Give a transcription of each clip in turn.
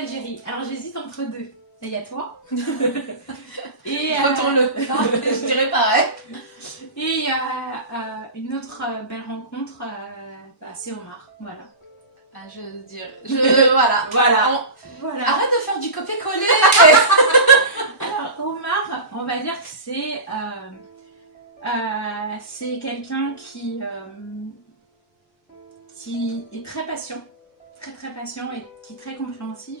d'Algérie. Alors j'hésite entre deux. Il y a toi. Et Retourne-le. Je dirais pareil. et il y a une autre belle rencontre, c'est Omar. Voilà. Ah, voilà. Voilà. Arrête de faire du copier-coller. Alors Omar, on va dire que c'est quelqu'un qui est très patient, très patient et qui est très compréhensif.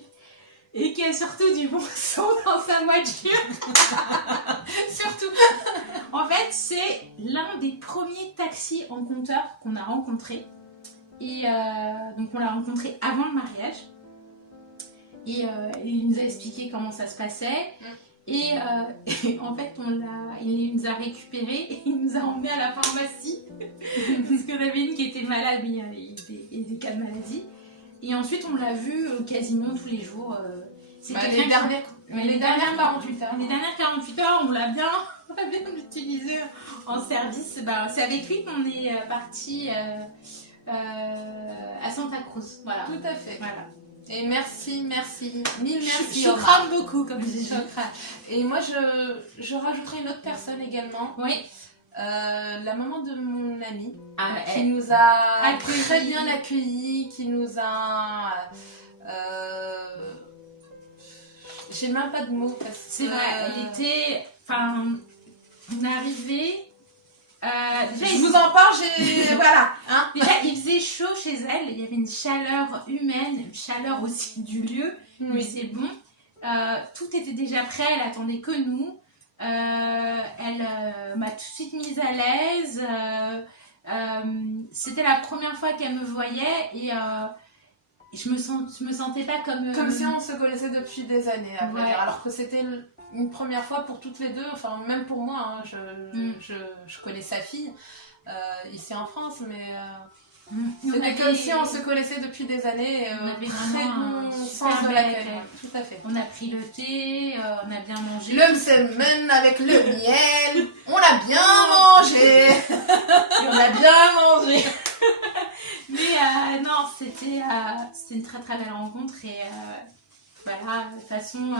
Et qui a surtout du bon son dans sa voiture. Surtout. En fait, c'est l'un des premiers taxis en compteur qu'on a rencontré. Et donc, on l'a rencontré avant le mariage. Et il nous a expliqué comment ça se passait. Et en fait, il nous a récupérés et il nous a emmenés à la pharmacie. Parce qu'on avait une qui était malade, mais il y a des cas de maladie. Et ensuite, on l'a vu quasiment tous les jours. Les dernières 48 heures. Les dernières 48 heures, on l'a bien utilisé en service. C'est avec lui qu'on est parti à Santa Cruz. Voilà. Tout à fait. Voilà. Et merci, mille merci. Je crame beaucoup, comme je dis. Et moi, je rajouterai une autre personne également. Oui. La maman de mon amie, qui elle nous a très bien accueillis, qui nous a... j'ai même pas de mots. C'est vrai, elle était... Enfin, on est arrivé... je vous en parle, voilà. Hein. Déjà, il faisait chaud chez elle, il y avait une chaleur humaine, une chaleur aussi du lieu, mais c'est bon. Tout était déjà prêt, elle attendait que nous. Elle m'a tout de suite mise à l'aise. C'était la première fois qu'elle me voyait et je me sentais pas comme si on se connaissait depuis des années, à vrai dire. Alors que c'était une première fois pour toutes les deux, enfin même pour moi, hein, je connais sa fille ici en France, mais c'était comme si on se connaissait depuis des années. On avait très vraiment bon un sens super de bel l'accueil. accueil. Tout à fait. On a pris le thé, on a bien mangé. Le semaine avec le miel, on a bien mangé. Et on a bien mangé. Mais non, c'était une très très belle rencontre et voilà, de toute façon,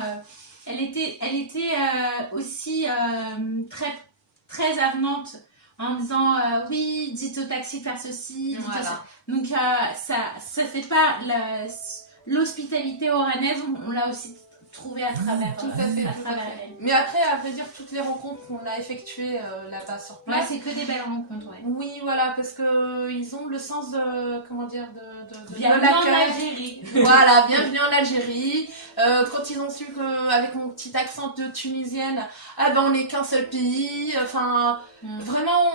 elle était aussi très très avenante en disant oui, dites au taxi de faire ceci, dites ça. Donc ça fait pas l'hospitalité oranaise, on l'a aussi trouvé à travers elle. Mais après, à vrai dire, toutes les rencontres qu'on a effectuées là-bas sur place, c'est que des belles rencontres. Oui, voilà, parce que ils ont le sens de, comment dire, de bienvenue en Algérie. Voilà, bienvenue en Algérie. Quand ils ont su qu'avec mon petit accent de tunisienne, on n'est qu'un seul pays. Enfin, vraiment,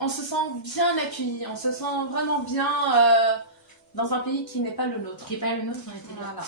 on se sent bien accueillis, on se sent vraiment bien dans un pays qui n'est pas le nôtre. Qui n'est pas le nôtre, on était là. Voilà.